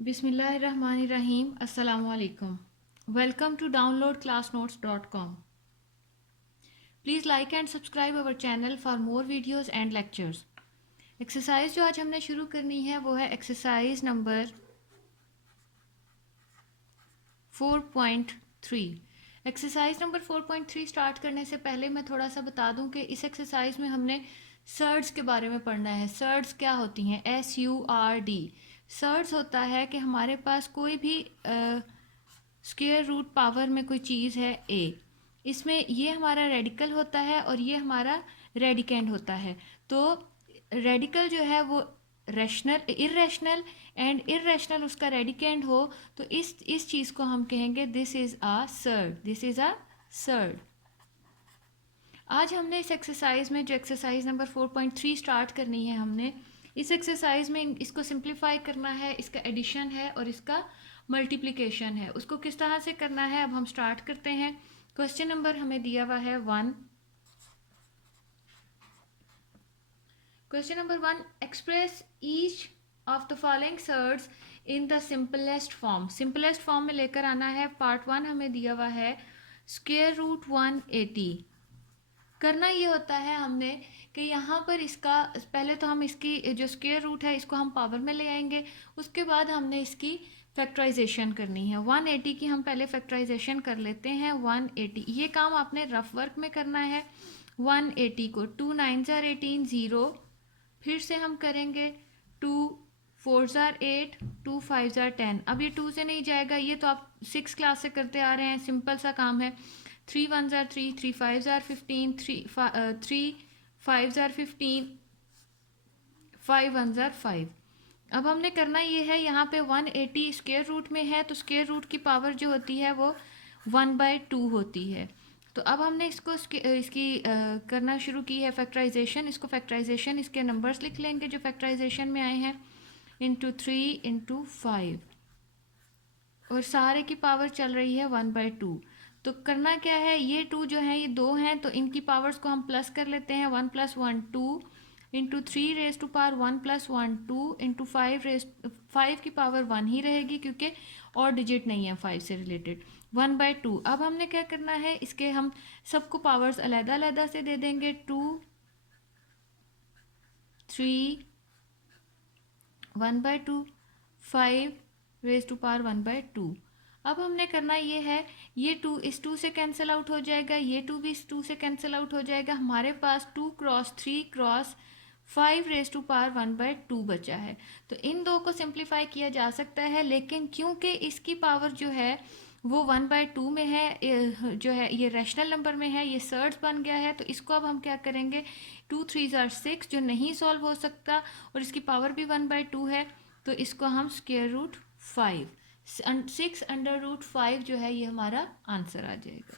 Bismillahirrahmanirrahim. Assalamu alaikum. Welcome to downloadclassnotes.com. Please like and subscribe our channel for more videos and lectures. Exercise जो आज हमने शुरू करनी है वो है exercise number 4.3। Exercise number 4.3 start करने से पहले मैं थोड़ा सा बता दूं कि इस एक्सरसाइज में हमने सर्ड्स के बारे में पढ़ना है। सर्ड्स क्या होती हैं? SURD। सर्ड्स होता है कि हमारे पास कोई भी स्क्वायर रूट पावर में कोई चीज़ है A, इसमें ये हमारा रेडिकल होता है और ये हमारा रेडिकेंड होता है। तो रेडिकल जो है वो रैशनल, इरेशनल एंड इरेशनल उसका रेडिकेंड हो तो इस चीज़ को हम कहेंगे this is a surd, this is a surd. आज हमने इस एक्सरसाइज में जो एक्सरसाइज नंबर 4.3 स्टार्ट करनी है, हमने इस एक्सरसाइज में इसको सिंप्लीफाई करना है। इसका एडिशन है और इसका मल्टीप्लिकेशन है। उसको किस तरह से करना है अब हम स्टार्ट करते हैं। क्वेश्चन नंबर हमें दिया हुआ है 1। Question number 1, express each of the following surds in the simplest form. Simplest form में लेकर आना है। पार्ट 1 हमें दिया हुआ है स्क्वायर रूट 180। करना ये होता है हमने कि यहाँ पर इसका पहले तो हम इसकी जो स्क्वायर रूट है इसको हम पावर में ले आएंगे, उसके बाद हमने इसकी फैक्टराइजेशन करनी है। 180 की हम पहले फैक्टराइजेशन कर लेते हैं। 180 ये काम आपने रफ वर्क में करना है। 180 को 2 9 जार 18 0, फिर से हम करेंगे 2 4 जार 8 2 5 जार 10। अब ये 2 से नहीं जाएगा, ये तो आप 6 क्लास से करते आ रहे हैं, सिंपल सा काम है। 3 1 जार 3 3 5 जार 15 3 5 जार 15 5 1 जार 5। अब हमने करना ये है, यहाँ पे 180 स्क्वायर रूट में है तो स्क्वायर रूट की पावर जो होती है वो 1/2 होती है। तो अब हमने इसकी करना शुरू की है फैक्टराइजेशन। इसको फैक्टराइजेशन इसके नंबर्स लिख लेंगे जो फैक्टराइजेशन में आए हैं, इंटू 3 इंटू 5, और सारे की पावर चल रही है 1/2। तो करना क्या है, ये 2 जो है ये 2 हैं तो इनकी पावर्स को हम प्लस कर लेते हैं। 1 + 1 2 into 3 raise to power 1 + 1 2 into 5 की पावर 1 ही रहेगी क्योंकि और डिजिट नहीं है 5 से रिलेटेड। 1/2। अब हमने क्या करना है, इसके हम सबको पावर्स अलग अलग से दे देंगे। 2 3 1/2 5 रेज टू पावर 1/2। अब हमने करना ये है, ये 2 इस 2 से कैंसिल आउट हो जाएगा, ये 2 भी इस 2 से कैंसिल आउट हो जाएगा। हमारे पास 2 cross 3 cross 5 raise to power 1/2 बचा है। तो इन दो को सिंप्लीफाई किया जा सकता है, लेकिन क्योंकि इसकी पावर जो है वो 1/2 में है, जो है ये रैशनल नंबर में है, ये सर्ड्स बन गया है, तो इसको अब हम क्या करेंगे, 2 3 जार 6 जो नहीं सॉल्व हो सकता और इसकी पावर भी 1/2 है, तो इसको हम स्क्वायर रूट 5 6/5 जो है ये हमारा आंसर आ जाएगा।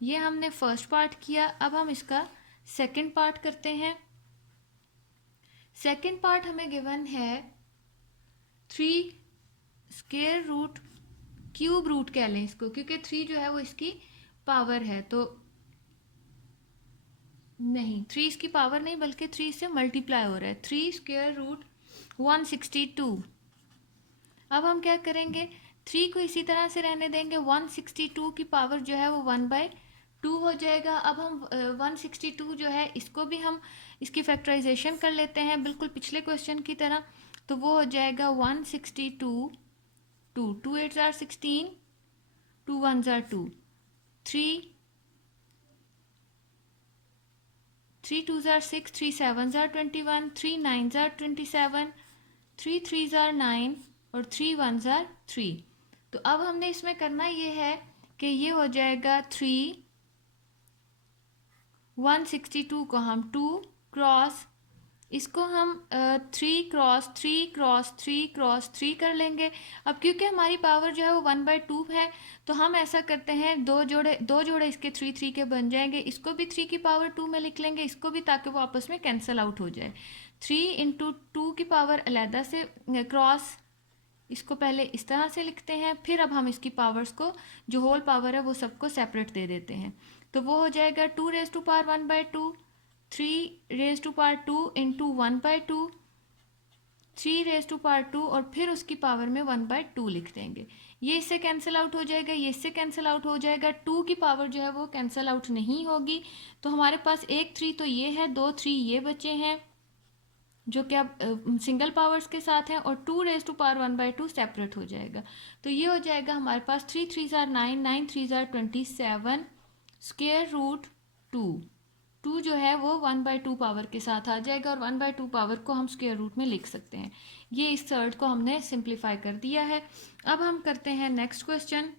ये हमने फर्स्ट पार्ट किया। अब हम इसका सेकंड पार्ट करते हैं। सेकंड पार्ट हमें गिवन है 3 स्क्वायर रूट क्यूब रूट कह लें इसको, क्योंकि 3 जो है वो इसकी पावर है। तो नहीं, 3 इसकी पावर नहीं बल्कि 3 से मल्टीप्लाई हो रहा है। 3 स्क्वायर रूट 162। अब हम क्या करेंगे, 3 को इसी तरह से रहने देंगे। 162 की पावर जो है वो 1/2 हो जाएगा। अब हम 162 जो है इसको भी हम इसकी फैक्टराइजेशन कर लेते हैं बिल्कुल पिछले क्वेश्चन की तरह। तो वो हो जाएगा 162 2 8 jar 16 2 1 jar 2 3 2 jar 6 3 7 jar 21 3 9 jar 27 3 3 jar 9 और 3 1 जार 3। तो अब हमने इसमें करना ये है कि ये हो जाएगा 3 162 को हम 2 क्रॉस, इसको हम 3 क्रॉस 3 क्रॉस 3 क्रॉस 3 कर लेंगे। अब क्योंकि हमारी पावर जो है वो 1/2 है तो हम ऐसा करते हैं, दो जोड़े इसके 3 3 के बन जाएंगे। इसको भी 3 की पावर 2 में लिख लेंगे, इसको भी, ताकि वो आपस में कैंसिल आउट हो जाए। 3 इंटू 2 की पावर अलहदा से क्रॉस, इसको पहले इस तरह से लिखते हैं, फिर अब हम इसकी पावर्स को जो होल पावर है वो सबको सेपरेट दे देते हैं। तो वो हो जाएगा 2 raise to power 1/2 3 raise to power 2 into 1/2 3^2 और फिर उसकी पावर में 1/2 लिख देंगे। ये इससे कैंसिल आउट हो जाएगा, ये इससे कैंसिल आउट हो जाएगा, 2 की पावर जो है वो कैंसिल आउट नहीं होगी। तो हमारे पास एक 3 तो ये है, 2 3 ये बचे हैं जो कि अब सिंगल पावर्स के साथ हैं, और 2^1/2 सेपरेट हो जाएगा। तो ये हो जाएगा हमारे पास 3 3 9, 9 3 27, स्क्वायर रूट 2 जो है वो 1/2 पावर के साथ आ जाएगा, और 1/2 पावर को हम स्क्वायर रूट में लिख सकते हैं। ये इस थर्ड को हमने सिंप्लीफाई कर दिया है। अब हम करते हैं नेक्स्ट क्वेश्चन।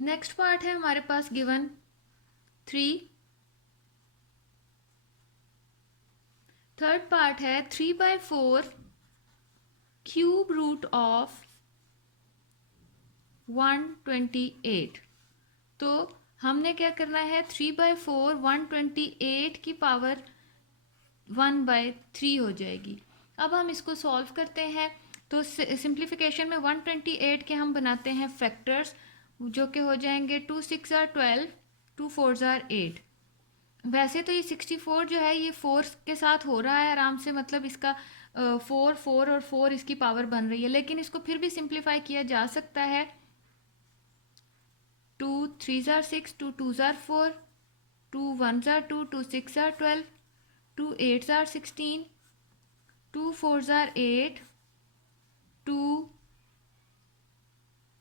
नेक्स्ट पार्ट है हमारे पास गिवन 3। थर्ड पार्ट है 3/4 क्यूब रूट ऑफ 128। तो हमने क्या करना है, 3/4 128 की पावर 1/3 हो जाएगी। अब हम इसको सॉल्व करते हैं। तो सिंप्लीफिकेशन में 128 के हम बनाते हैं फैक्टर्स, जो कि हो जाएंगे 2 6 12, 2 4 8। वैसे तो ये 64 जो है ये 4 के साथ हो रहा है आराम से, मतलब इसका 4 4 और 4 इसकी पावर बन रही है, लेकिन इसको फिर भी सिंप्लीफाई किया जा सकता है। 2 3 6, 2 2 4, 2 1 2, 2 6 12, 2 8 16, 2 4 8, 2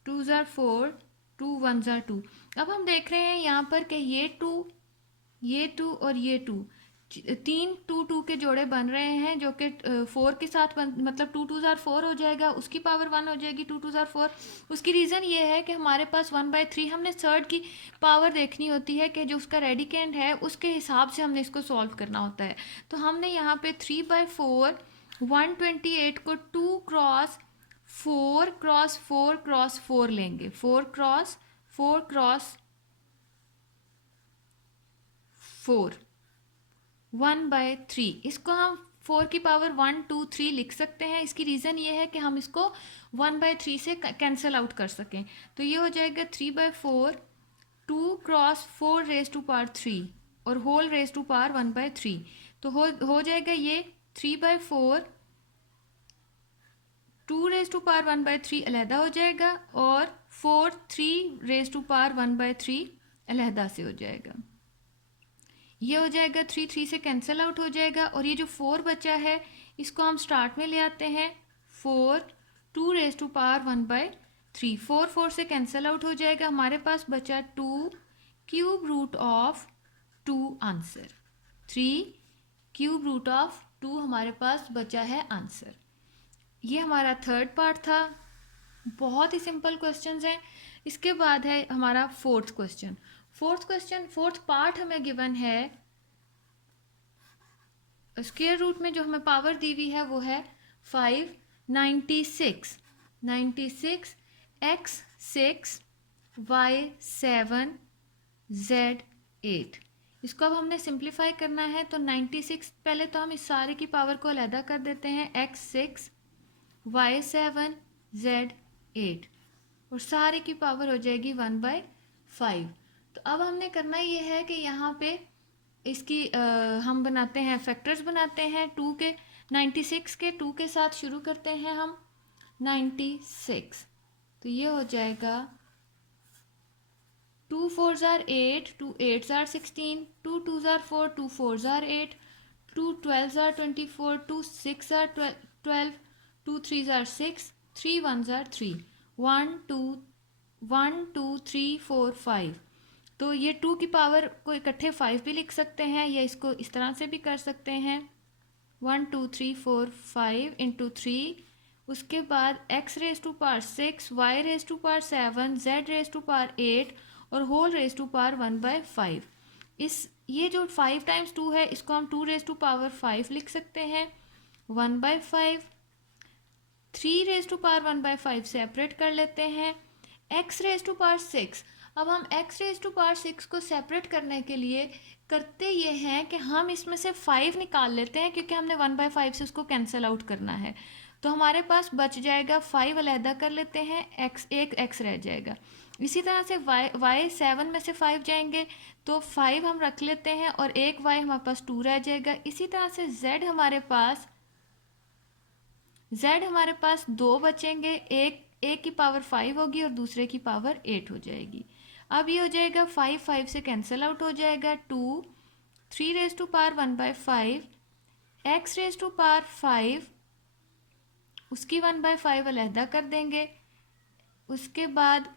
2 4, 2 1 2। अब हम देख रहे हैं यहाँ पर कि ये 2 और ये 2, 3 2 2 के जोड़े बन रहे हैं, जो कि 4 के साथ मतलब 2 2 4 हो जाएगा, उसकी पावर 1 हो जाएगी, 2 2 4। उसकी रीज़न ये है कि हमारे पास 1/3 हमने थर्ड की पावर देखनी होती है कि जो उसका रेडिकेंड है उसके हिसाब से हमने इसको सॉल्व करना होता है। तो हमने यहाँ पे 3/4 128 को 2 क्रॉस 4 क्रॉस 4 क्रॉस 4 लेंगे, 4 क्रॉस 4 क्रॉस 4 1/3। इसको हम 4 की पावर 1 2 3 लिख सकते हैं। इसकी रीज़न ये है कि हम इसको 1/3 से कैंसिल आउट कर सकें। तो ये हो जाएगा 3/4 2 क्रॉस 4^3 और होल रेज टू पावर 1/3। तो हो जाएगा ये 3/4 2^1/3 अलहदा हो जाएगा, और 4 3^1/3 अलहदा से हो जाएगा। ये हो जाएगा 3 3 से कैंसिल आउट हो जाएगा, और ये जो 4 बचा है इसको हम स्टार्ट में ले आते हैं। 4 2^1/3, 4 4 से कैंसिल आउट हो जाएगा, हमारे पास बचा 2 cube root of 2 answer. 3 cube root of 2 हमारे पास बचा है आंसर। ये हमारा थर्ड पार्ट था। बहुत ही सिंपल क्वेश्चंस हैं। इसके बाद है हमारा फोर्थ क्वेश्चन। फोर्थ पार्ट हमें गिवन है, स्क्वायर रूट में जो हमें पावर दी हुई है वो है 596 x 6 y 7 z 8। इसको अब हमने सिंप्लीफाई करना है। तो 96 पहले तो हम इस सारे की पावर को अलहदा कर देते हैं, x 6 y 7 z 8, और सारे की पावर हो जाएगी 1/5। तो अब हमने करना ये है कि यहाँ पे इसकी हम बनाते हैं फैक्टर्स बनाते हैं 2 के, 96 के 2 के साथ शुरू करते हैं हम 96। तो ये हो जाएगा 2 4 8, 2 8 16, 2 2 4, 2 4 8, 2 12 24, 2 6 12, 2 3 6, 3 1 3, 1 2 3 4 5। तो ये 2 की पावर को इकट्ठे 5 भी लिख सकते हैं, या इसको इस तरह से भी कर सकते हैं 1 2 3 4 5 इंटू 3। उसके बाद x raise to power 6, y raise to power 7, z raise to power 8 और होल रेज टू पावर 1/5। ये जो 5 टाइम्स 2 है इसको हम 2 रेज टू पावर 5 लिख सकते हैं 1/5। 3 रेज टू पावर 1/5 सेपरेट कर लेते हैं। x रेज टू पावर 6, अब हम x रेज टू पावर 6 को सेपरेट करने के लिए करते ये हैं कि हम इसमें से 5 निकाल लेते हैं, क्योंकि हमने 1/5 से उसको कैंसिल आउट करना है। तो हमारे पास बच जाएगा 5 अलहदा कर लेते हैं, एक x रह जाएगा। इसी तरह से y 7 में से 5 जाएंगे तो 5 हम रख लेते हैं और एक y हमारे पास 2 रह जाएगा। इसी तरह से z हमारे पास 2 बचेंगे, एक की पावर 5 होगी और दूसरे की पावर 8 हो जाएगी। अब ये हो जाएगा 5 5 से कैंसिल आउट हो जाएगा, 2 3 raise to power 1/5 x raise to power 5 उसकी 1/5 अलहदा कर देंगे। उसके बाद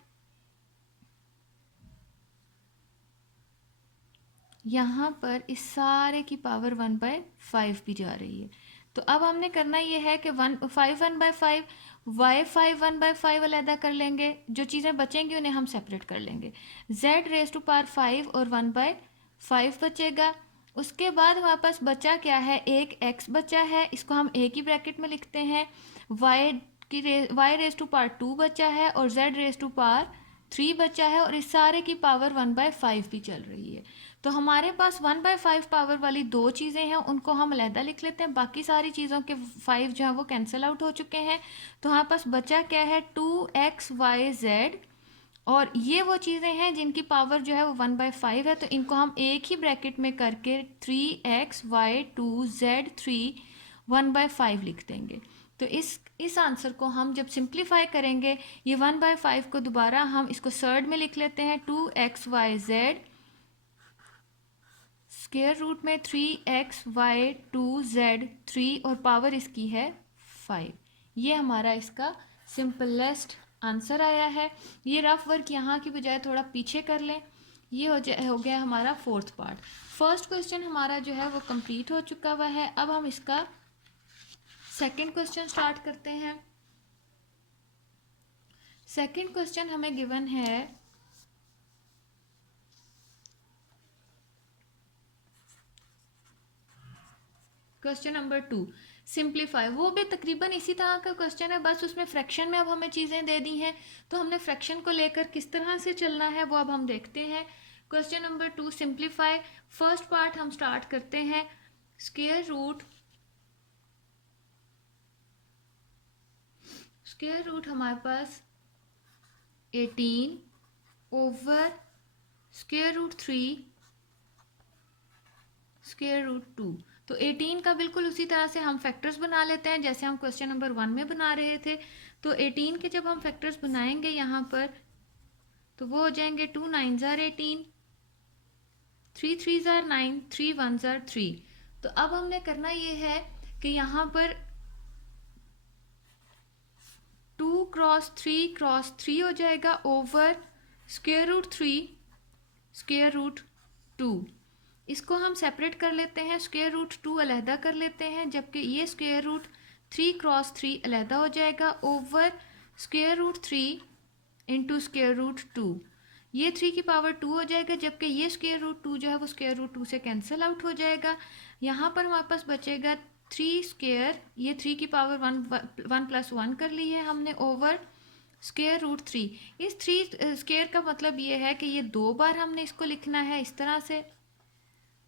यहाँ पर इस सारे की पावर 1/5 भी जा रही है। तो अब हमने करना ये है कि 1/5 y 5 1/5 अलहदा कर लेंगे, जो चीज़ें बचेंगी उन्हें हम सेपरेट कर लेंगे। z रेज टू पावर 5 और 1/5 बचेगा। उसके बाद हमारे पास बचा क्या है, एक x बचा है, इसको हम एक ही ब्रैकेट में लिखते हैं। y रेज टू पावर 2 बचा है और z रेज टू पावर 3 बचा है और इस सारे की पावर 1/5 भी चल रही है। तो हमारे पास 1/5 पावर वाली दो चीज़ें हैं, उनको हम अलहदा लिख लेते हैं। बाकी सारी चीज़ों के 5 जो है वो कैंसिल आउट हो चुके हैं। तो हमारे पास बचा क्या है, 2xyz, और ये वो चीज़ें हैं जिनकी पावर जो है वो 1/5 है। तो इनको हम एक ही ब्रैकेट में करके 3xy2z3 1/5 लिख देंगे। तो इस आंसर को हम जब सिंप्लीफाई करेंगे, ये 1/5 को दोबारा हम इसको सर्ड में लिख लेते हैं, 2xyz स्क्वायर रूट में 3xy2z3 और पावर इसकी है 5। ये हमारा इसका सिंपलेस्ट आंसर आया है। ये रफ वर्क यहाँ की बजाय थोड़ा पीछे कर लें। ये हो गया हमारा फोर्थ पार्ट। फर्स्ट क्वेश्चन हमारा जो है वो कंप्लीट हो चुका हुआ है। अब हम इसका सेकंड क्वेश्चन स्टार्ट करते हैं। सेकंड क्वेश्चन हमें गिवन है क्वेश्चन नंबर 2, सिंप्लीफाई। वो भी तकरीबन इसी तरह का क्वेश्चन है, बस उसमें फ्रैक्शन में अब हमें चीज़ें दे दी हैं। तो हमने फ्रैक्शन को लेकर किस तरह से चलना है वो अब हम देखते हैं। Question number 2 simplify. First part हम स्टार्ट करते हैं। स्क्वायर रूट हमारे पास 18 over square root 3 square root 2। तो 18 का बिल्कुल उसी तरह से हम फैक्टर्स बना लेते हैं जैसे हम क्वेश्चन नंबर 1 में बना रहे थे। तो 18 के जब हम फैक्टर्स बनाएंगे यहाँ पर, तो वो हो जाएंगे 2 9s are 18, 3 3s are 9, 3 1s are 3। तो अब हमने करना ये है कि यहाँ पर 2 क्रॉस 3 हो जाएगा over square root 3 square root 2। इसको हम सेपरेट कर लेते हैं, स्क्वायर रूट 2 अलहदा कर लेते हैं, जबकि ये स्क्वायर रूट 3 क्रॉस 3 अलहदा हो जाएगा over square root 3 into square root 2। ये 3 की पावर 2 हो जाएगा, जबकि ये स्क्वायर रूट 2 जो है वो स्क्वायर रूट 2 से कैंसिल आउट हो जाएगा। यहाँ पर हमारे पास बचेगा 3 स्क्वायर, ये 3 की पावर 1 + 1 कर ली है हमने, ओवर स्क्वायर रूट 3। इस 3 स्क्वायर का मतलब ये है कि ये 2 बार हमने इसको लिखना है इस तरह से,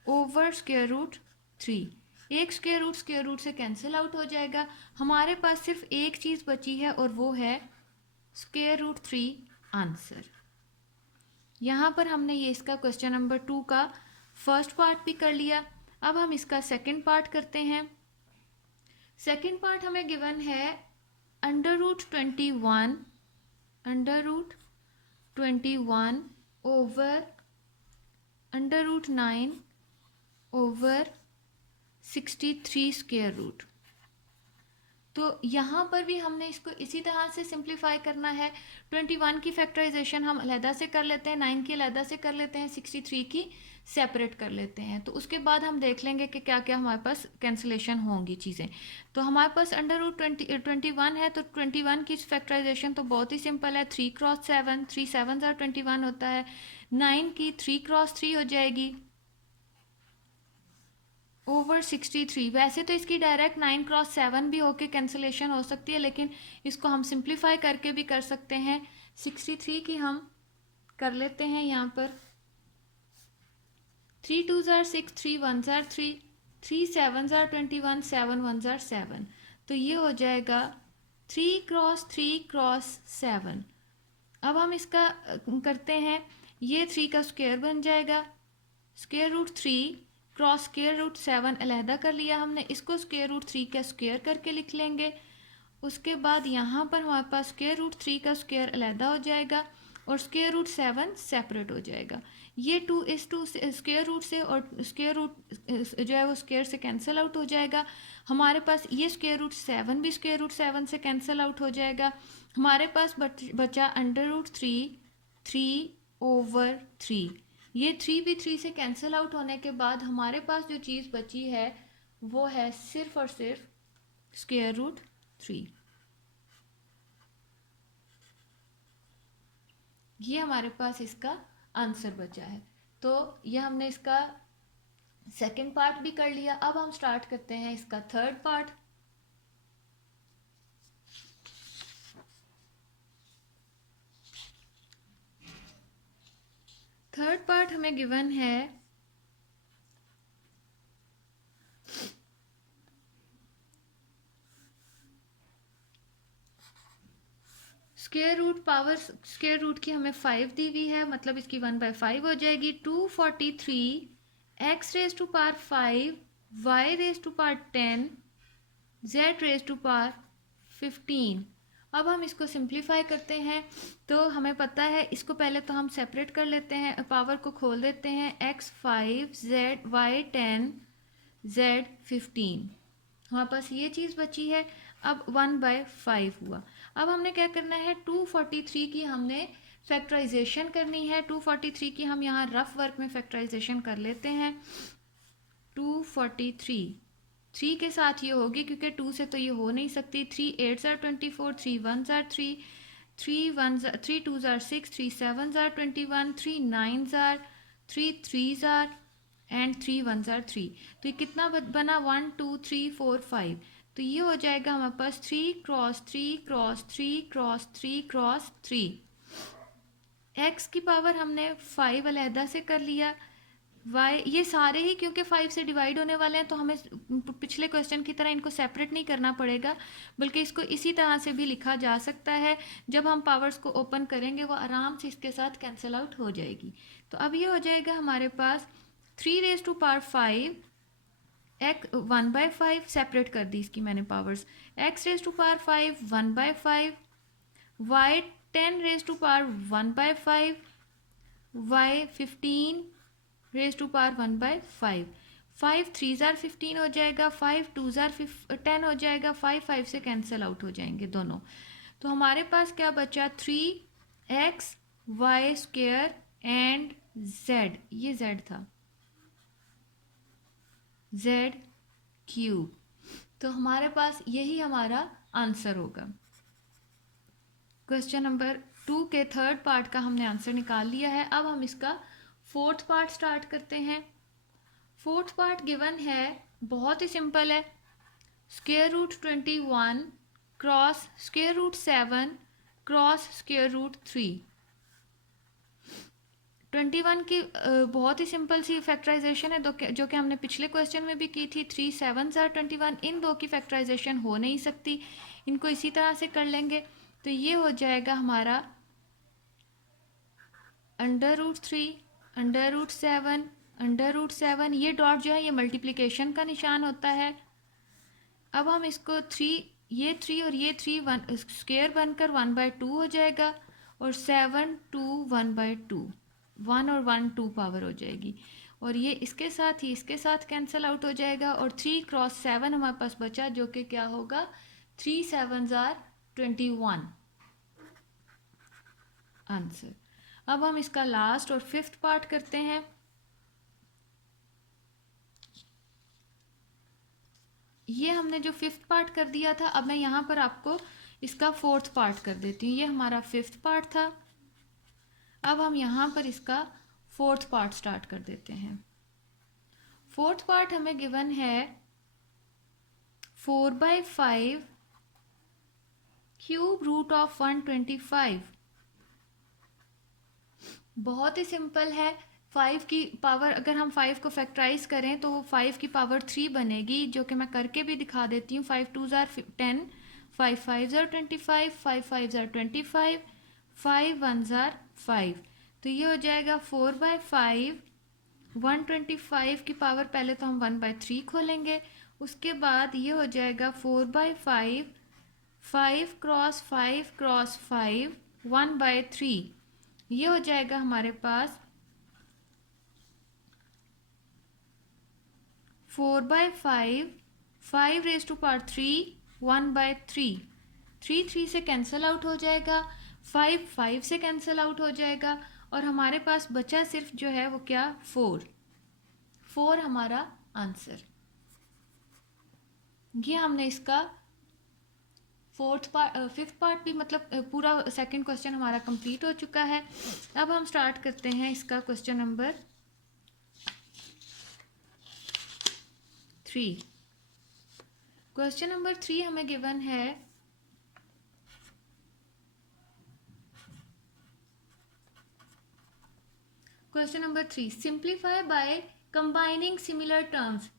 ओवर स्क्वायर रूट 3। एक स्क्वायर रूट से कैंसिल आउट हो जाएगा। हमारे पास सिर्फ एक चीज़ बची है और वो है स्क्वायर रूट 3 आंसर। यहाँ पर हमने ये इसका क्वेश्चन नंबर 2 का फर्स्ट पार्ट भी कर लिया। अब हम इसका सेकंड पार्ट करते हैं। सेकंड पार्ट हमें गिवन है √21 ओवर √9 ओवर 63 स्क्वायर रूट। तो यहाँ पर भी हमने इसको इसी तरह से सिंप्लीफाई करना है। 21 की फैक्टराइजेशन हम अलहदा से कर लेते हैं, 9 की अलहदा से कर लेते हैं, 63 की सेपरेट कर लेते हैं। तो उसके बाद हम देख लेंगे कि क्या क्या हमारे पास कैंसिलेशन होंगी चीज़ें। तो हमारे पास √21 है, तो 21 की फैक्टराइजेशन तो बहुत ही सिंपल है, 3 क्रॉस 7, 3 7s are 21 होता है। 9 की 3 क्रॉस 3 हो जाएगी ओवर 63। वैसे तो इसकी डायरेक्ट 9 क्रॉस 7 भी होके कैंसिलेशन हो सकती है, लेकिन इसको हम सिंप्लीफाई करके भी कर सकते हैं। 63 की हम कर लेते हैं यहाँ पर, 3 2s are 6, 3 1s are 3, 3 7s are 21, 7 1s are 7। तो ये हो जाएगा 3 क्रॉस 3 क्रॉस 7 अब हम इसका करते हैं, ये 3 का स्क्वायर बन जाएगा, square root 3 cross square root 7 अलहदा कर लिया हमने, इसको स्क्वायर रूट 3 का स्क्वायर करके लिख लेंगे। उसके बाद यहाँ पर हमारे पास स्क्वायर रूट 3 का स्क्वायर अलहदा हो जाएगा और स्क्वायर रूट 7 सेपरेट हो जाएगा। ये 2 इस 2 स्क्वायर रूट से और स्क्वायर रूट जो है वो स्क्वायर से कैंसिल आउट हो जाएगा। हमारे पास ये स्क्वायर रूट 7 भी स्क्वायर रूट 7 से कैंसिल आउट हो जाएगा। हमारे पास बचा अंडर रूट 3/3 ये 3 भी 3 से कैंसिल आउट होने के बाद हमारे पास जो चीज़ बची है वो है सिर्फ और सिर्फ स्क्वायर रूट 3। ये हमारे पास इसका आंसर बचा है। तो ये हमने इसका सेकंड पार्ट भी कर लिया। अब हम स्टार्ट करते हैं इसका थर्ड पार्ट। थर्ड पार्ट हमें गिवन है square root power square root की हमें 5 दी हुई है, मतलब इसकी 1/5 हो जाएगी। 243 x raise to power 5 y raise to power 10 z raise to power 15। अब हम इसको सिंप्लीफाई करते हैं तो हमें पता है, इसको पहले तो हम सेपरेट कर लेते हैं, पावर को खोल देते हैं। x 5 z y 10 z 15, हमारे पास ये चीज़ बची है। अब 1/5 हुआ। अब हमने क्या करना है, 243 की हमने फैक्टराइजेशन करनी है। 243 की हम यहाँ रफ वर्क में फैक्टराइजेशन कर लेते हैं। 243 3 के साथ ये होगी क्योंकि 2 से तो ये हो नहीं सकती। 3 8 ज़ार 24, 3 1 ज़ार 3, 3 2 ज़ार 6, 3 7 ज़ार 21, 3 9 ज़ार 3 3 ज़ार एंड 3 1 ज़ार 3। तो ये कितना बना, 1 2 3 4 5। तो ये हो जाएगा हमारे पास 3 cross 3 cross 3 cross 3 cross 3। X की पावर हमने 5 अलहदा से कर लिया। वाई ये सारे ही क्योंकि 5 से डिवाइड होने वाले हैं तो हमें पिछले क्वेश्चन की तरह इनको सेपरेट नहीं करना पड़ेगा, बल्कि इसको इसी तरह से भी लिखा जा सकता है। जब हम पावर्स को ओपन करेंगे वो आराम से इसके साथ कैंसिल आउट हो जाएगी। तो अब ये हो जाएगा हमारे पास 3 raise to power 5 x 1/5 separate कर दी इसकी मैंने powers. x raise to power 5 1/5, y 10 raise to power 1/5, y 15 raise to power 1/5। 5 3 ज़ार 15 हो जाएगा, 5 2 ज़ार 10 हो जाएगा, 5 5 से कैंसिल आउट हो जाएंगे दोनों। तो हमारे पास क्या बचा, 3x y square and z, ये z था, z क्यूब। तो हमारे पास यही हमारा आंसर होगा। क्वेश्चन नंबर 2 के थर्ड पार्ट का हमने आंसर निकाल लिया है। अब हम इसका फोर्थ पार्ट स्टार्ट करते हैं। फोर्थ पार्ट गिवन है, बहुत ही सिंपल है, square root 21 cross square root 7 cross square root 3। 21 की बहुत ही सिंपल सी फैक्टराइजेशन है जो कि हमने पिछले क्वेश्चन में भी की थी। 3 7 ज़ार 21, इन दो की फैक्टराइजेशन हो नहीं सकती, इनको इसी तरह से कर लेंगे। तो ये हो जाएगा हमारा under root 3 under root 7 under root 7। ये डॉट जो है ये मल्टीप्लिकेशन का निशान होता है। अब हम इसको 3, ये 3 और ये 3 1 स्क्वायर बनकर 1/2 हो जाएगा और 7 2 1/2, 1 और 1 2 पावर हो जाएगी और ये इसके साथ ही इसके साथ कैंसिल आउट हो जाएगा और 3 क्रॉस 7 हमारे पास बचा जो कि क्या होगा, 3 7 ज़ार 21 आंसर। अब हम इसका लास्ट और फिफ्थ पार्ट करते हैं। ये हमने जो फिफ्थ पार्ट कर दिया था, अब मैं यहाँ पर आपको इसका फोर्थ पार्ट कर देती हूँ। ये हमारा फिफ्थ पार्ट था, अब हम यहाँ पर इसका फोर्थ पार्ट स्टार्ट कर देते हैं। फोर्थ पार्ट हमें गिवन है 4/5 क्यूब रूट ऑफ 125। बहुत ही सिंपल है। 5 की पावर, अगर हम 5 को फैक्टराइज करें तो 5 की पावर 3 बनेगी, जो कि मैं करके भी दिखा देती हूँ। 5 2 ज़ार 10, 5 5 ज़ार 25, 5 5 ज़ार 25, 5 वन ज़ार 5, तो ये हो जाएगा 4/5। 125 की पावर पहले तो हम 1/3 खोलेंगे, उसके बाद ये हो जाएगा 4/5, 5 क्रॉस 5 क्रॉस 5, 1/3। ये हो जाएगा हमारे पास 4/5, 5⁻3, 1/3। 3 से कैंसिल आउट हो जाएगा, 5 से कैंसिल आउट हो जाएगा, और हमारे पास बचा सिर्फ जो है वो क्या, 4 हमारा आंसर। ये हमने इसका फिफ्थ पार्ट भी, मतलब पूरा सेकंड क्वेश्चन हमारा कंप्लीट हो चुका है। अब हम स्टार्ट करते हैं इसका क्वेश्चन नंबर 3। क्वेश्चन नंबर 3 हमें गिवन है question number 3, simplify by combining similar terms.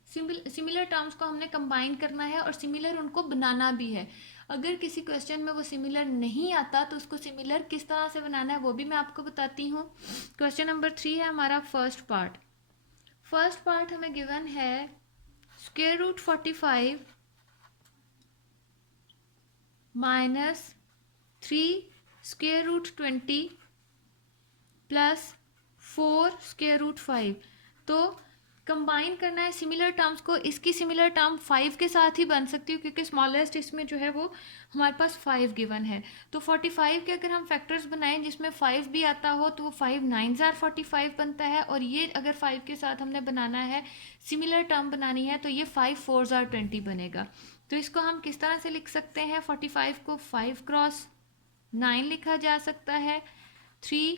Similar terms को हमने कंबाइन करना है और सिमिलर उनको बनाना भी है। अगर किसी क्वेश्चन में वो सिमिलर नहीं आता तो उसको सिमिलर किस तरह से बनाना है वो भी मैं आपको बताती हूँ। क्वेश्चन नंबर 3 है हमारा फर्स्ट पार्ट। फर्स्ट पार्ट हमें गिवन है square root 45 minus 3 square root 20 plus 4 square root 5। तो कंबाइन करना है सिमिलर टर्म्स को। इसकी सिमिलर टर्म 5 के साथ ही बन सकती है क्योंकि स्मॉलेस्ट इसमें जो है वो हमारे पास 5 गिवन है। तो 45 के अगर हम फैक्टर्स बनाएं जिसमें 5 भी आता हो तो वो 5 9 ज़ार 45 बनता है, और ये अगर 5 के साथ हमने बनाना है सिमिलर टर्म बनानी है तो ये 5 4 ज़ार 20 बनेगा। तो इसको हम किस तरह से लिख सकते हैं, 45 को 5 क्रॉस 9 लिखा जा सकता है। 3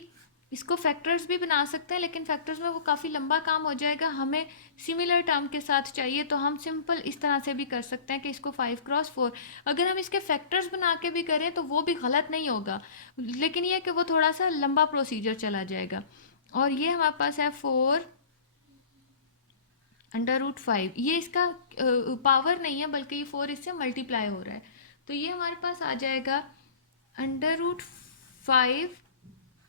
इसको फैक्टर्स भी बना सकते हैं लेकिन फैक्टर्स में वो काफ़ी लंबा काम हो जाएगा, हमें सिमिलर टर्म के साथ चाहिए तो हम सिंपल इस तरह से भी कर सकते हैं कि इसको 5 क्रॉस 4। अगर हम इसके फैक्टर्स बना के भी करें तो वो भी गलत नहीं होगा, लेकिन ये कि वो थोड़ा सा लंबा प्रोसीजर चला जाएगा। और ये हमारे पास है 4 अंडर रूट 5। ये इसका पावर नहीं है बल्कि ये 4 इससे मल्टीप्लाई हो रहा है, तो ये हमारे पास आ जाएगा under root 5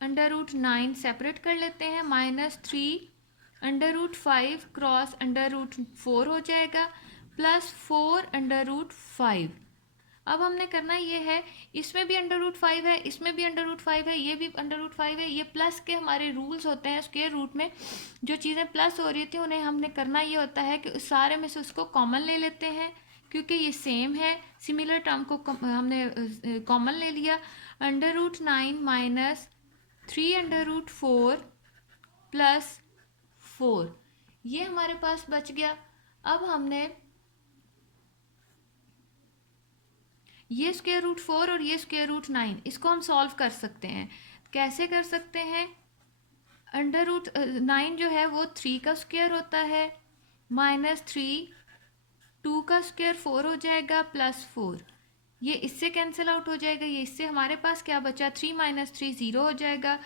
under root 9 separate कर लेते हैं, -3 under root 5 cross under root 4 हो जाएगा, प्लस 4 अंडर रूट 5। अब हमने करना ये है, इसमें भी अंडर रूट 5 है, इसमें भी अंडर रूट 5 है, ये भी अंडर रूट 5 है। ये प्लस के हमारे रूल्स होते हैं स्क्वायर रूट में, जो चीज़ें प्लस हो रही थी उन्हें हमने करना ये होता है कि सारे में से उसको कॉमन ले लेते हैं क्योंकि ये सेम है। सिमिलर टर्म को हमने कॉमन ले लिया। Under root 9 minus 3 under root 4 plus 4, ये हमारे पास बच गया। अब हमने ये स्क्वायर रूट 4 और ये स्क्वायर रूट 9 इसको हम सॉल्व कर सकते हैं। कैसे कर सकते हैं, अंडर रूट 9 जो है वो 3 का स्क्वायर होता है, -3 2 का स्क्वायर 4 हो जाएगा, +4 ये इससे कैंसिल आउट हो जाएगा। ये इससे हमारे पास क्या बचा, 3 - 3 0 हो जाएगा।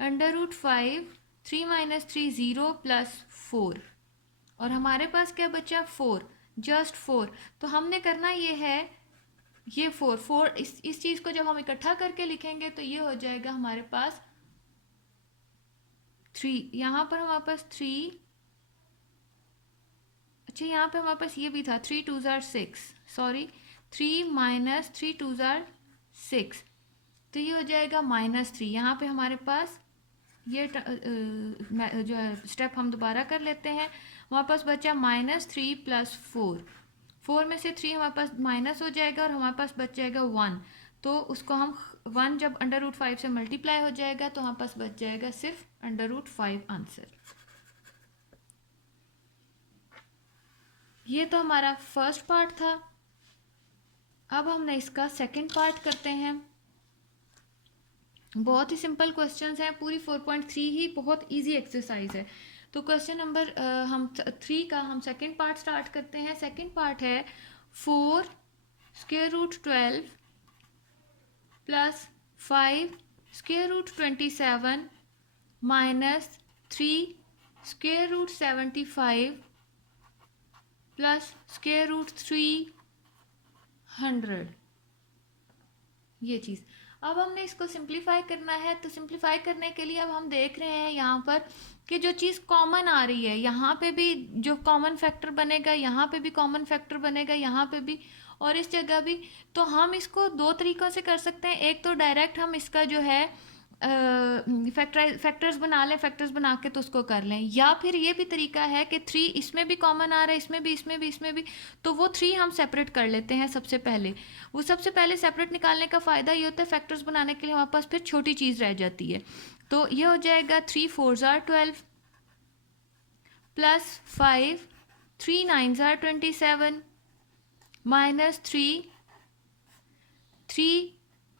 अंडर रूट 5 3 - 3 0 प्लस 4, और हमारे पास क्या बचा, 4, जस्ट 4। तो हमने करना ये है, ये 4 इस चीज़ को जब हम इकट्ठा करके लिखेंगे तो ये हो जाएगा हमारे पास 3। यहाँ पर हमारे पास 3, अच्छा यहाँ पे हमारे पास ये भी था 3 2 ज़ार 6, सॉरी 3 - 3 2 ज़ार 6, तो ये हो जाएगा -3। यहाँ पे हमारे पास ये जो है स्टेप हम दोबारा कर लेते हैं। हमारे पास बचा -3 प्लस 4, 4 में से 3 हमारे पास माइनस हो जाएगा और हमारे पास बच जाएगा 1। तो उसको हम 1 जब अंडर रूट 5 से मल्टीप्लाई हो जाएगा तो हमारे पास बच जाएगा सिर्फ अंडर रूट 5 आंसर। ये तो हमारा फर्स्ट पार्ट था। अब हमने इसका सेकंड पार्ट करते हैं। बहुत ही सिंपल क्वेश्चंस हैं, पूरी 4.3 ही बहुत इजी एक्सरसाइज है। तो क्वेश्चन नंबर हम 3 का हम सेकंड पार्ट स्टार्ट करते हैं। सेकंड पार्ट है 4 square root 12 plus 5 square root 27 minus 3 square root 75 plus square root 300, ये चीज़। अब हमने इसको सिंप्लीफाई करना है, तो सिंप्लीफाई करने के लिए अब हम देख रहे हैं यहाँ पर कि जो चीज़ कॉमन आ रही है, यहाँ पे भी जो कॉमन फैक्टर बनेगा, यहाँ पे भी कॉमन फैक्टर बनेगा, यहाँ पे भी और इस जगह भी। तो हम इसको दो तरीक़ों से कर सकते हैं। एक तो डायरेक्ट हम इसका जो है फैक्टर्स बना लें, फैक्टर्स बना के तो उसको कर लें, या फिर ये भी तरीका है कि 3 इसमें भी कॉमन आ रहा है, इसमें भी, इसमें भी, इसमें भी, तो वो 3 हम सेपरेट कर लेते हैं सबसे पहले। वो सबसे पहले सेपरेट निकालने का फ़ायदा ये होता है, फैक्टर्स बनाने के लिए हमारे पास फिर छोटी चीज़ रह जाती है। तो ये हो जाएगा 3 4s are 12 plus 5 3 9s are 27 minus 3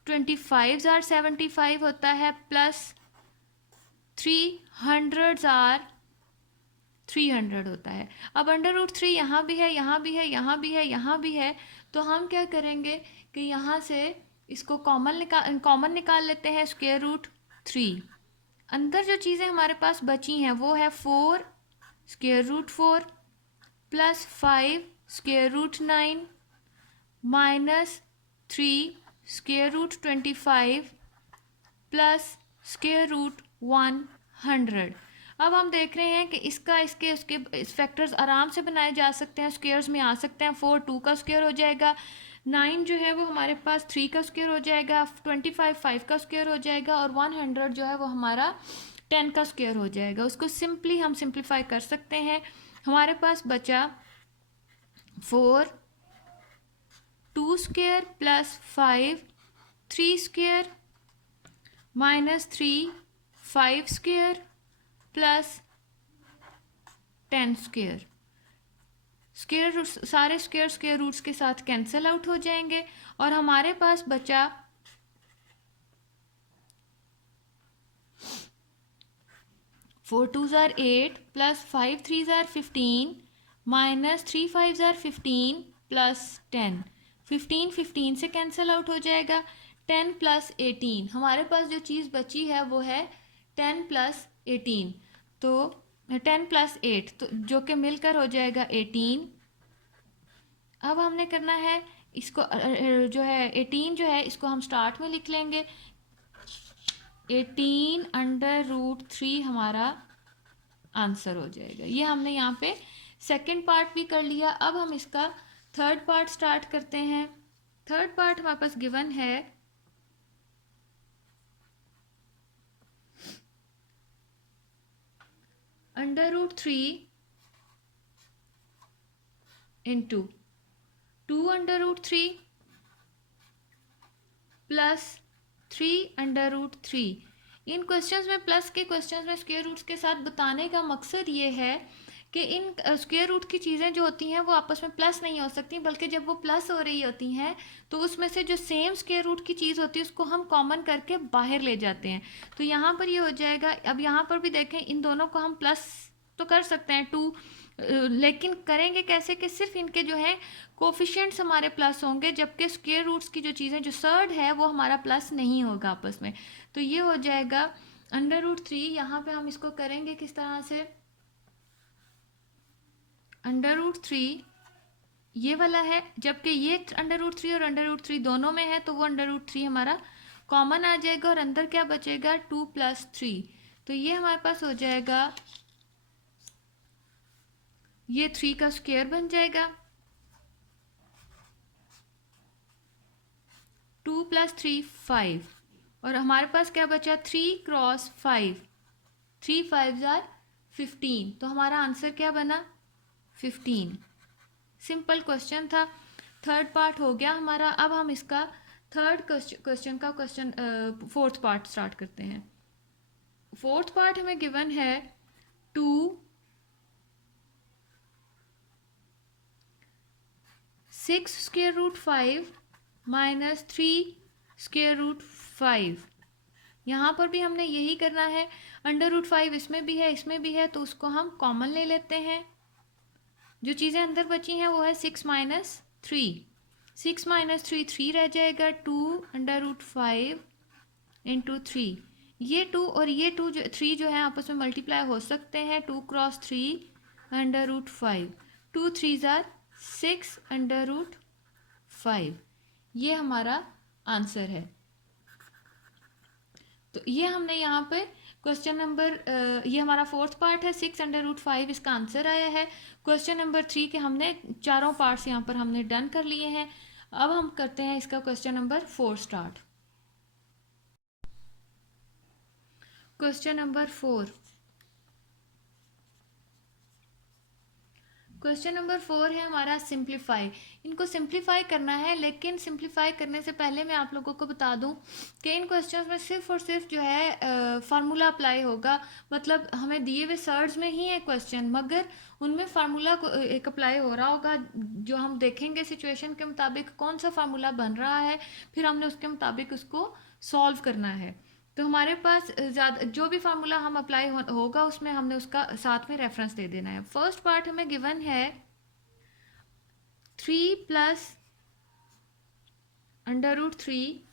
25s are 75 होता है, प्लस 300s are 300 होता है। अब √3 यहाँ भी है, यहाँ भी है, यहाँ भी है, यहाँ भी है, तो हम क्या करेंगे कि यहाँ से इसको कॉमन निकाल लेते हैं, √3। अंदर जो चीज़ें हमारे पास बची हैं वो है 4 √4 प्लस 5 √9 माइनस 3 √25 प्लस √100। अब हम देख रहे हैं कि इसका इसके उसके फैक्टर्स आराम से बनाए जा सकते हैं, स्क्वेयर्स में आ सकते हैं। 4 2 का स्क्वेयर हो जाएगा, 9 जो है वो हमारे पास 3 का स्क्वेयर हो जाएगा, 25 5 का स्क्वेयर हो जाएगा, और 100 जो है वो हमारा 10 का स्क्वेयर हो जाएगा। उसको सिंपली हम सिंप्लीफाई कर सकते हैं। हमारे पास बचा 4 2 square plus 5 3 square minus 3 5 square plus 10 square. Square root, सारे स्क्वेयर रूट्स के साथ कैंसिल आउट हो जाएंगे, और हमारे पास बचा 4 2s are 8 plus 5 3s are 15 minus 3 5s are 15 plus 10। 15 15 से कैंसिल आउट हो जाएगा, 10 प्लस 18। हमारे पास जो चीज़ बची है वो है 10 प्लस 18, तो 10 प्लस 8 तो जो कि मिलकर हो जाएगा 18। अब हमने करना है इसको जो है 18 जो है इसको हम स्टार्ट में लिख लेंगे, 18 √3 हमारा आंसर हो जाएगा। ये हमने यहाँ पे सेकंड पार्ट भी कर लिया। अब हम इसका थर्ड पार्ट स्टार्ट करते हैं। थर्ड पार्ट हमारे पास गिवन है √3 इंटू 2 √3 प्लस 3 √3। इन क्वेश्चंस में, प्लस के क्वेश्चंस में स्क्वायर रूट्स के साथ बताने का मकसद ये है कि इन स्क्वायर रूट की चीज़ें जो होती हैं वो आपस में प्लस नहीं हो सकती, बल्कि जब वो प्लस हो रही होती हैं तो उसमें से जो सेम स्क्वायर रूट की चीज़ होती है उसको हम कॉमन करके बाहर ले जाते हैं। तो यहाँ पर ये हो जाएगा। अब यहाँ पर भी देखें, इन दोनों को हम प्लस तो कर सकते हैं 2, लेकिन करेंगे कैसे कि सिर्फ इनके जो है कोफिशिएंट्स हमारे प्लस होंगे, जबकि स्क्वायर रूट्स की जो चीज़ें जो सर्ड है वो हमारा प्लस नहीं होगा आपस में। तो ये हो जाएगा √3। यहाँ पे हम इसको करेंगे किस तरह से, √3 ये वाला है, जबकि ये √3 और √3 दोनों में है, तो वो √3 हमारा कॉमन आ जाएगा, और अंदर क्या बचेगा 2 + 3। तो ये हमारे पास हो जाएगा, ये 3 का स्क्वायर बन जाएगा, 2 + 3 5, और हमारे पास क्या बचा 3 × 5, 3 5s are 15। तो हमारा आंसर क्या बना 15। सिंपल क्वेश्चन था। थर्ड पार्ट हो गया हमारा। अब हम इसका थर्ड क्वेश्चन का फोर्थ पार्ट स्टार्ट करते हैं। फोर्थ पार्ट हमें गिवन है 2 6 √5 माइनस 3 √5। यहाँ पर भी हमने यही करना है, √5 इसमें भी है, इसमें भी है, तो उसको हम कॉमन ले लेते हैं। जो चीज़ें अंदर बची हैं वो है 6 - 3, 6 - 3 3 रह जाएगा, 2 √5 × 3। ये 2 और ये 2 जो 3 जो है आपस में मल्टीप्लाई हो सकते हैं, 2 × 3 √5, 2 3s are 6 √5। ये हमारा आंसर है। तो ये हमने यहाँ पे क्वेश्चन नंबर, ये हमारा फोर्थ पार्ट है, 6 √5 इसका आंसर आया है। क्वेश्चन नंबर 3 के हमने चारों पार्ट्स यहाँ पर हमने डन कर लिए हैं। अब हम करते हैं इसका question number 4 start. Question number 4, question number 4 है हमारा सिंप्लीफाई। इनको सिंप्लीफाई करना है, लेकिन सिंप्लीफाई करने से पहले मैं आप लोगों को बता दूं कि इन क्वेश्चंस में सिर्फ और सिर्फ जो है फार्मूला अप्लाई होगा। मतलब हमें दिए हुए सर्ड्स में ही है क्वेश्चन, मगर उनमें फार्मूला एक अप्लाई हो रहा होगा, जो हम देखेंगे सिचुएशन के मुताबिक कौन सा फार्मूला बन रहा है, फिर हमने उसके मुताबिक उसको सॉल्व करना है। तो हमारे पास ज़्यादा जो भी फार्मूला हम अप्लाई होगा उसमें हमने उसका साथ में रेफरेंस दे देना है। फर्स्ट पार्ट हमें गिवन है 3 प्लस √3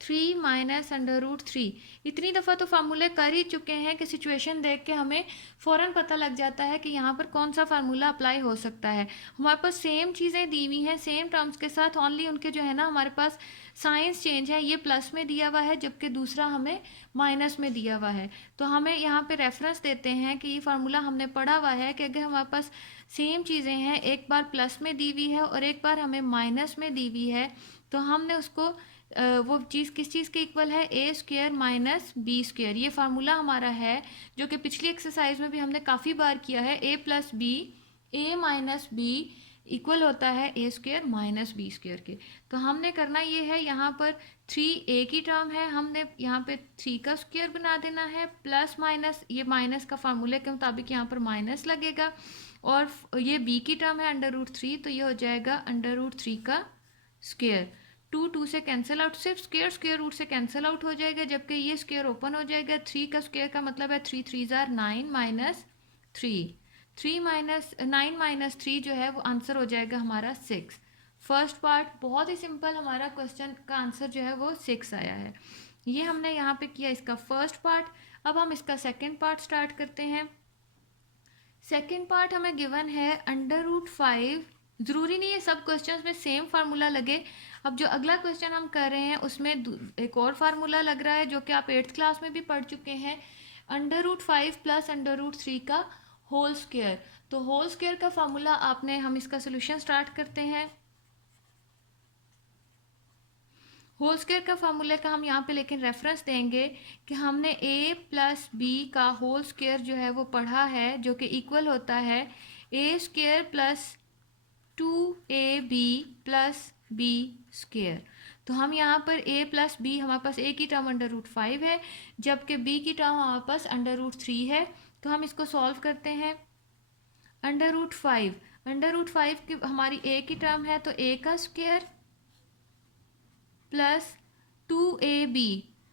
3 माइनस √3। इतनी दफ़ा तो फार्मूले कर ही चुके हैं कि सिचुएशन देख के हमें फ़ौरन पता लग जाता है कि यहाँ पर कौन सा फार्मूला अप्लाई हो सकता है। हमारे पास सेम चीज़ें दी हुई हैं, सेम टर्म्स के साथ, ओनली उनके जो है ना हमारे पास साइंस चेंज है। ये प्लस में दिया हुआ है जबकि दूसरा हमें माइनस में दिया हुआ है। तो हमें यहाँ पे रेफरेंस देते हैं कि ये फार्मूला हमने पढ़ा हुआ है कि अगर हमारे पास सेम चीज़ें हैं, एक बार प्लस में दी हुई है और एक बार हमें माइनस में दी हुई है, तो हमने उसको वो चीज़ किस चीज़ के इक्वल है, a² माइनस b²। ये फार्मूला हमारा है जो कि पिछली एक्सरसाइज में भी हमने काफ़ी बार किया है। a + b, a minus b equal होता है a² माइनस b² के। तो हमने करना ये है, यहाँ पर 3a की टर्म है, हमने यहाँ पे 3 का स्क्वायर बना देना है, प्लस माइनस, ये माइनस का फार्मूले के मुताबिक यहाँ पर माइनस लगेगा, और ये b की टर्म है √3, तो ये हो जाएगा √3 का स्क्वायर। 2 से कैंसिल आउट, सिर्फ स्क्वायर स्क्वायर रूट से कैंसिल आउट हो जाएगा, जबकि ये स्क्वायर ओपन हो जाएगा। 3 का स्क्वायर का मतलब है 3 3 जार 9 माइनस 3, 9 माइनस 3 जो है वो आंसर हो जाएगा हमारा 6। फर्स्ट पार्ट बहुत ही सिंपल, हमारा क्वेश्चन का आंसर जो है वो 6 आया है। ये हमने यहाँ पे किया इसका फर्स्ट पार्ट। अब हम इसका सेकेंड पार्ट स्टार्ट करते हैं। सेकेंड पार्ट हमें गिवन है √5। ज़रूरी नहीं है सब क्वेश्चंस में सेम फार्मूला लगे। अब जो अगला क्वेश्चन हम कर रहे हैं उसमें एक और फार्मूला लग रहा है जो कि आप 8th क्लास में भी पढ़ चुके हैं, √5 प्लस √3 का होल स्क्वायर। तो होल स्क्वायर का फार्मूला आपने, हम इसका सोल्यूशन स्टार्ट करते हैं। होल स्क्वायर का फार्मूले का हम यहाँ पे लेकिन रेफरेंस देंगे कि हमने a + b का होल स्क्वायर जो है वो पढ़ा है, जो कि इक्वल होता है a² + 2ab + b²। तो हम यहाँ पर a + b, हमारे पास a की टर्म √5 है जबकि b की टर्म हमारे पास √3 है। तो हम इसको सॉल्व करते हैं। √5 की हमारी a की टर्म है तो a का स्क्वायर प्लस 2ab,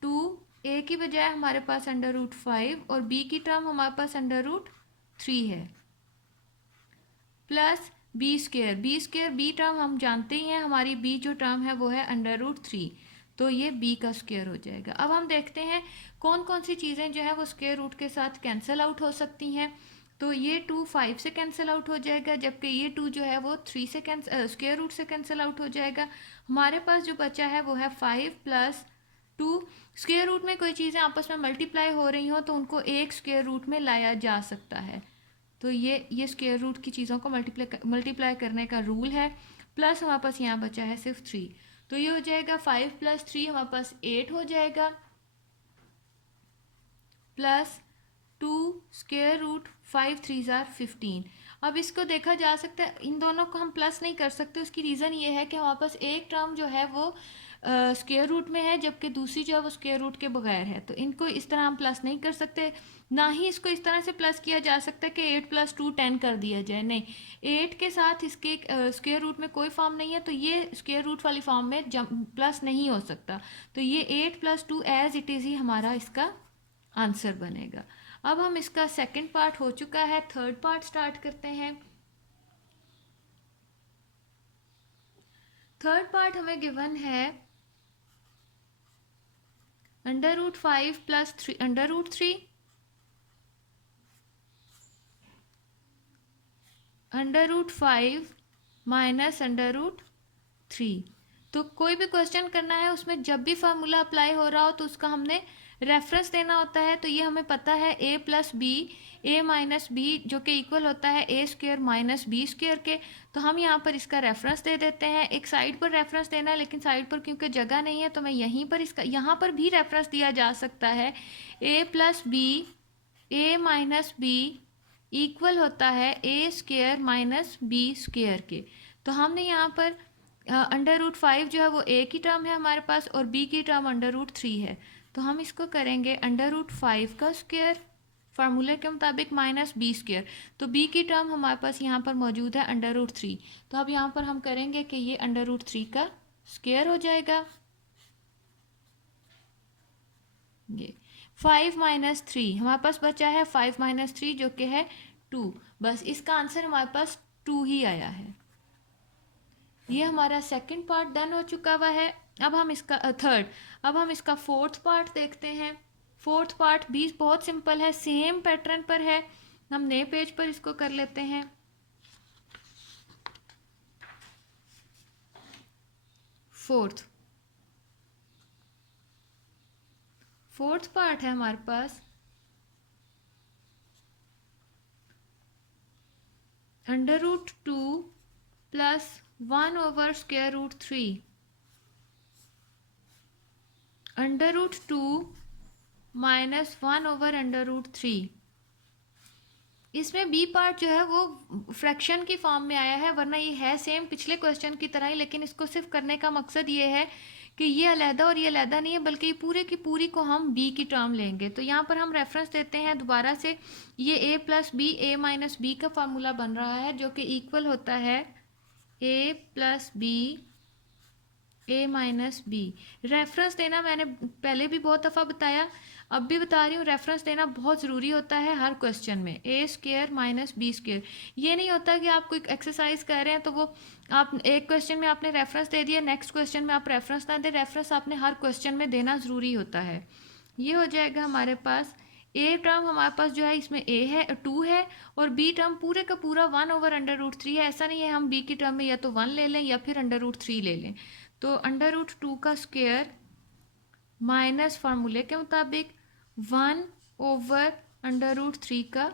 2a की बजाय हमारे पास √5 और b की टर्म हमारे पास √3 है, प्लस b²। b टर्म हम जानते ही हैं, हमारी b जो टर्म है वो है √3, तो ये b का स्क्वायर हो जाएगा। अब हम देखते हैं कौन कौन सी चीज़ें जो है वो स्क्वायर रूट के साथ कैंसिल आउट हो सकती हैं। तो ये 2 5 से कैंसिल आउट हो जाएगा, जबकि ये 2 जो है वो 3 से स्क्वायर रूट से कैंसिल आउट हो जाएगा। हमारे पास जो बचा है वो है 5 + 2। स्क्वायर रूट में कोई चीज़ें आपस में मल्टीप्लाई हो रही हो तो उनको एक स्क्वायर रूट में लाया जा सकता है। तो ये स्क्वायर रूट की चीज़ों को मल्टीप्लाई करने का रूल है। प्लस हमारे पास यहाँ बचा है सिर्फ 3, तो ये हो जाएगा 5 + 3 हमारे पास 8 हो जाएगा, प्लस 2 √5 3 जार 15। अब इसको देखा जा सकता है, इन दोनों को हम प्लस नहीं कर सकते। उसकी रीज़न ये है कि हमारे पास एक टर्म जो है वो स्क्वायर रूट में है जबकि दूसरी जो है वो स्क्वायर रूट के बगैर है, तो इनको इस तरह हम प्लस नहीं कर सकते। ना ही इसको इस तरह से प्लस किया जा सकता है कि 8 + 2 10 कर दिया जाए, नहीं, 8 के साथ इसके स्क्वायर रूट में कोई फॉर्म नहीं है, तो ये स्क्वायर रूट वाली फॉर्म में प्लस नहीं हो सकता। तो ये 8 + 2 एज इट इज़ ही हमारा इसका आंसर बनेगा। अब हम इसका सेकंड पार्ट हो चुका है, थर्ड पार्ट स्टार्ट करते हैं। थर्ड पार्ट हमें गिवन है √5 + 3 √3 √5 माइनस √3। तो कोई भी क्वेश्चन करना है उसमें जब भी फार्मूला अप्लाई हो रहा हो तो उसका हमने रेफरेंस देना होता है। तो ये हमें पता है a plus B A minus B जो कि इक्वल होता है A square minus B square के। तो हम यहाँ पर इसका रेफरेंस दे देते हैं। एक साइड पर रेफरेंस देना है, लेकिन साइड पर क्योंकि जगह नहीं है तो मैं यहीं पर इसका यहाँ पर भी रेफरेंस दिया जा सकता है। a plus B A minus B equal होता है A square minus B square के। तो हमने यहाँ पर √5 जो है वो a की टर्म है हमारे पास और b की टर्म √3 है। तो हम इसको करेंगे √5 का स्क्वायर फार्मूले के मुताबिक माइनस बी स्क्वायर। तो b की टर्म हमारे पास यहाँ पर मौजूद है √3। तो अब यहाँ पर हम करेंगे कि ये √3 का स्क्वायर हो जाएगा। ये 5 माइनस 3 हमारे पास बचा है 5 माइनस 3 जो कि है 2। बस इसका आंसर हमारे पास 2 ही आया है। ये हमारा सेकंड पार्ट डन हो चुका हुआ है। अब हम इसका थर्ड, अब हम इसका फोर्थ पार्ट देखते हैं। फोर्थ पार्ट भी बहुत सिंपल है, सेम पैटर्न पर है। हम नए पेज पर इसको कर लेते हैं। फोर्थ पार्ट है हमारे पास √2 प्लस 1 ओवर √3 √2 माइनस 1 ओवर √3। इसमें बी पार्ट जो है वो फ्रैक्शन की फॉर्म में आया है, वरना ये है सेम पिछले क्वेश्चन की तरह ही, लेकिन इसको सिर्फ करने का मकसद ये है कि ये अलहदा और ये अलहदा नहीं है, बल्कि ये पूरे की पूरी को हम बी की टर्म लेंगे। तो यहाँ पर हम रेफरेंस देते हैं दोबारा से, ये a plus B A minus B का फार्मूला बन रहा है जो कि इक्वल होता है a plus B A minus B. Reference देना मैंने पहले भी बहुत दफ़ा बताया, अब भी बता रही हूँ, रेफरेंस देना बहुत ज़रूरी होता है हर क्वेश्चन में। ए स्क्वेयर माइनस बी स्क्वेयर, ये नहीं होता कि आप कोई एक्सरसाइज कर रहे हैं तो वो आप एक क्वेश्चन में आपने रेफरेंस दे दिया, नेक्स्ट क्वेश्चन में आप रेफरेंस ना दें। रेफरेंस आपने हर क्वेश्चन में देना ज़रूरी होता है। ये हो जाएगा हमारे पास ए टर्म हमारे पास जो है इसमें a है 2 है और b टर्म पूरे का पूरा 1 ओवर √3 है। ऐसा नहीं है हम b की टर्म में या तो 1 ले लें या फिर √3 ले लें। तो √2 का स्क्वायर माइनस फार्मूले के मुताबिक 1 ओवर √3 का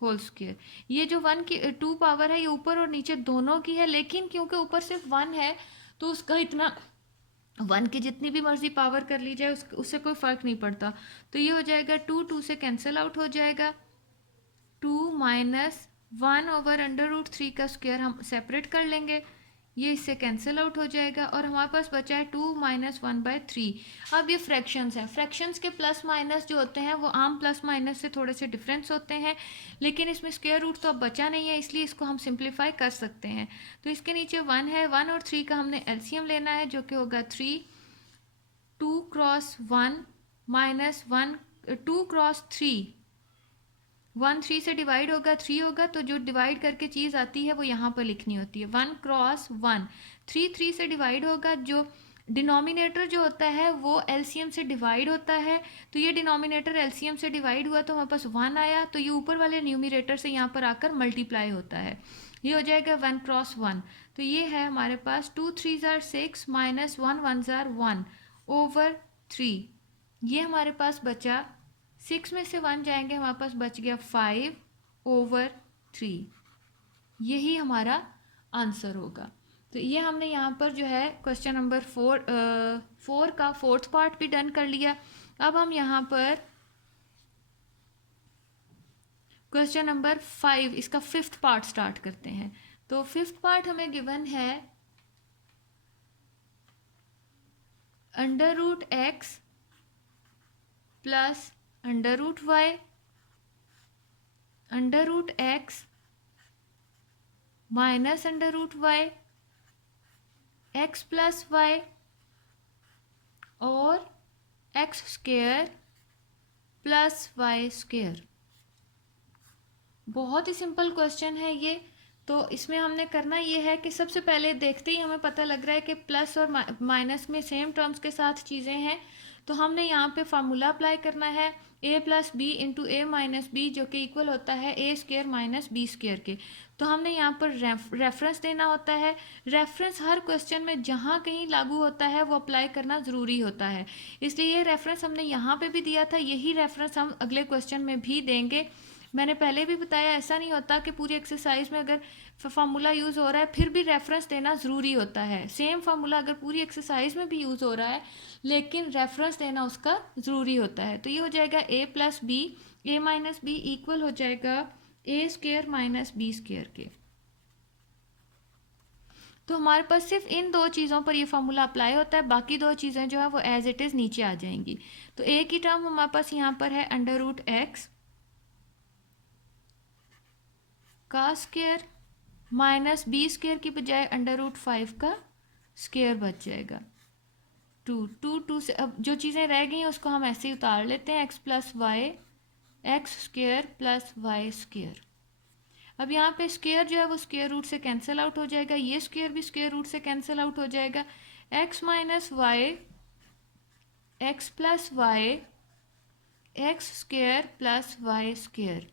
होल स्क्वायर। ये जो 1 की 2 पावर है ये ऊपर और नीचे दोनों की है, लेकिन क्योंकि ऊपर सिर्फ 1 है तो उसका इतना 1 की जितनी भी मर्जी पावर कर ली जाए उससे कोई फ़र्क नहीं पड़ता। तो ये हो जाएगा 2 से कैंसिल आउट हो जाएगा। 2 माइनस 1 ओवर √3 का स्क्वायर हम सेपरेट कर लेंगे, ये इससे कैंसिल आउट हो जाएगा और हमारे पास बचा है 2 माइनस 1/3। अब ये फ्रैक्शंस हैं, फ्रैक्शंस के प्लस माइनस जो होते हैं वो आम प्लस माइनस से थोड़े से डिफरेंस होते हैं, लेकिन इसमें स्क्वायर रूट तो अब बचा नहीं है, इसलिए इसको हम सिंप्लीफाई कर सकते हैं। तो इसके नीचे 1 है, 1 और 3 का हमने एलसीएम लेना है जो कि होगा 3। 2 क्रॉस 1 माइनस 1 2 क्रॉस 3, 1 3 से डिवाइड होगा 3 होगा, तो जो डिवाइड करके चीज़ आती है वो यहाँ पर लिखनी होती है। 1 क्रॉस 1, 3 3 से डिवाइड होगा, जो डिनोमिनेटर जो होता है वो एलसीएम से डिवाइड होता है। तो ये डिनोमिनेटर एलसीएम से डिवाइड हुआ तो हमारे पास 1 आया, तो ये ऊपर वाले न्यूमिनेटर से यहाँ पर आकर मल्टीप्लाई होता है, ये हो जाएगा 1 क्रॉस 1। तो ये है हमारे पास 2 3 ज़ार 6 माइनस 1 1 ज़ार 1 ओवर 3। ये हमारे पास बचा, 6 में से 1 जाएंगे, हमारे पास बच गया 5 ओवर 3। यही हमारा आंसर होगा। तो ये हमने यहाँ पर जो है क्वेश्चन नंबर 4 का फोर्थ पार्ट भी डन कर लिया। अब हम यहाँ पर क्वेश्चन नंबर 5 इसका फिफ्थ पार्ट स्टार्ट करते हैं। तो फिफ्थ पार्ट हमें गिवन है √x plus √y √x minus √y x plus y और x square plus y square. बहुत ही सिंपल क्वेश्चन है ये। तो इसमें हमने करना ये है कि सबसे पहले देखते ही हमें पता लग रहा है कि प्लस और माइनस में सेम टर्म्स के साथ चीज़ें हैं, तो हमने यहाँ पे फार्मूला अप्लाई करना है। ए प्लस बी इंटू ए माइनस बी, जो कि इक्वल होता है A square minus B square के। तो हमने यहाँ पर रेफरेंस देना होता है। रेफरेंस हर क्वेश्चन में जहाँ कहीं लागू होता है वो अप्लाई करना ज़रूरी होता है, इसलिए ये रेफरेंस हमने यहाँ पे भी दिया था, यही रेफरेंस हम अगले क्वेश्चन में भी देंगे। मैंने पहले भी बताया, ऐसा नहीं होता कि पूरी एक्सरसाइज में अगर फार्मूला यूज़ हो रहा है फिर भी रेफरेंस देना ज़रूरी होता है। सेम फार्मूला अगर पूरी एक्सरसाइज में भी यूज़ हो रहा है लेकिन रेफरेंस देना उसका ज़रूरी होता है। तो ये हो जाएगा ए plus B A minus B equal हो जाएगा ए स्क्वेयर माइनस बी स्क्वेयर के। तो हमारे पास सिर्फ इन दो चीज़ों पर ये फार्मूला अप्लाई होता है, बाकी दो चीज़ें जो है वो एज इट इज़ नीचे आ जाएंगी। तो ए की टर्म हमारे पास यहाँ पर है अंडर रूट एक्स का स्क्वेयर माइनस बी स्क्वेयर की बजाय अंडर रूट 5 का स्क्वेयर बच जाएगा। टू से अब जो चीज़ें रह गई हैं उसको हम ऐसे ही उतार लेते हैं, X plus Y X square plus Y square. अब यहाँ पे स्क्वेयर जो है वो स्क्वेयर रूट से कैंसिल आउट हो जाएगा, ये स्क्वेयर भी स्क्वेयर रूट से कैंसिल आउट हो जाएगा। X minus Y x plus Y X square plus Y square,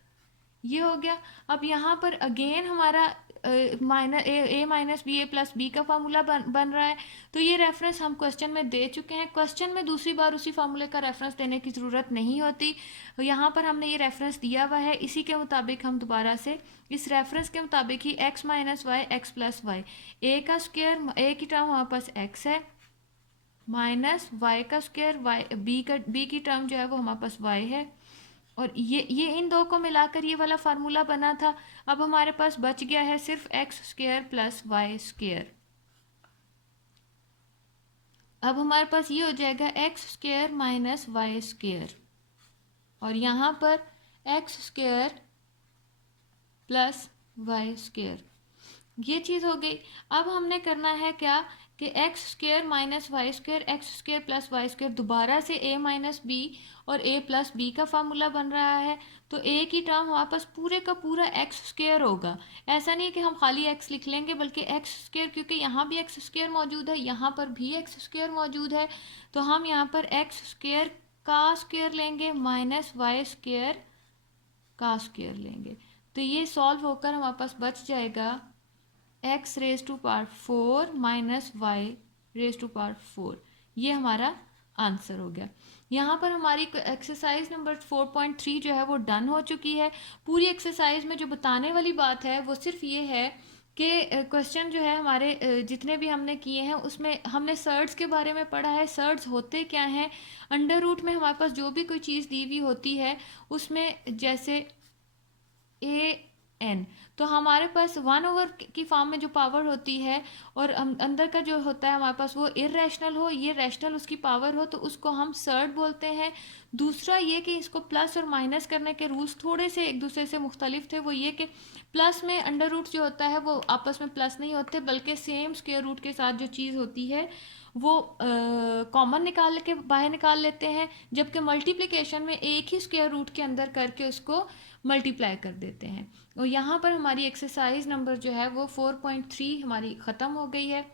ये हो गया। अब यहाँ पर अगेन हमारा A minus B A plus B का फार्मूला बन रहा है। तो ये रेफरेंस हम क्वेश्चन में दे चुके हैं, क्वेश्चन में दूसरी बार उसी फार्मूले का रेफरेंस देने की ज़रूरत नहीं होती। यहाँ पर हमने ये रेफरेंस दिया हुआ है, इसी के मुताबिक हम दोबारा से इस रेफरेंस के मुताबिक ही x minus Y x plus y, a का स्क्वेयर ए की टर्म हमारे पास एक्स है माइनस वाई का स्क्वेयर वाई बी की टर्म जो है वो हमारे पास वाई है, और ये इन दो को मिलाकर ये वाला फार्मूला बना था। अब हमारे पास बच गया है सिर्फ X square plus Y square. अब हमारे पास ये हो जाएगा X square minus Y square, और यहाँ पर X square plus Y square, ये चीज़ हो गई। अब हमने करना है क्या कि X square minus Y square X square plus Y square, दोबारा से ए माइनस बी और ए प्लस बी का फार्मूला बन रहा है। तो ए की टर्म हमारे पास पूरे का पूरा एक्स स्क्वेयर होगा, ऐसा नहीं है कि हम खाली एक्स लिख लेंगे, बल्कि एक्स स्क्वेयर, क्योंकि यहाँ भी एक्स स्क्वेयर मौजूद है, यहाँ पर भी एक्स स्क्वेयर मौजूद है, तो हम यहाँ पर एक्स स्क्वेयर का स्क्वेयर लेंगे माइनस वाई स्क्वेयर का स्क्वेयर लेंगे। तो ये सॉल्व होकर हमारे पास बच जाएगा X raise to power 4 minus Y raise to power 4, ये हमारा आंसर हो गया। यहाँ पर हमारी एक्सरसाइज नंबर 4.3 जो है वो डन हो चुकी है। पूरी एक्सरसाइज में जो बताने वाली बात है वो सिर्फ ये है कि क्वेश्चन जो है हमारे जितने भी हमने किए हैं उसमें हमने सर्ड्स के बारे में पढ़ा है। सर्ड्स होते क्या हैं, अंडर रूट में हमारे पास जो भी कोई चीज़ दी हुई होती है उसमें जैसे ए एन, तो हमारे पास 1/, की फॉर्म में जो पावर होती है और अंदर का जो होता है हमारे पास वो इरेशनल हो, ये रैशनल उसकी पावर हो, तो उसको हम सर्ड बोलते हैं। दूसरा ये कि इसको प्लस और माइनस करने के रूल्स थोड़े से एक दूसरे से मुख्तलिफ थे। वो ये कि प्लस में अंडर रूट जो होता है वो आपस में प्लस नहीं होते, बल्कि सेम स्क्वायर रूट के साथ जो चीज़ होती है वो कॉमन निकाल के बाहर निकाल लेते हैं, जबकि मल्टीप्लिकेशन में एक ही स्क्वायर रूट के अंदर करके उसको मल्टीप्लाई कर देते हैं। और यहाँ पर हमारी एक्सरसाइज नंबर जो है वो 4.3 हमारी ख़त्म हो गई है।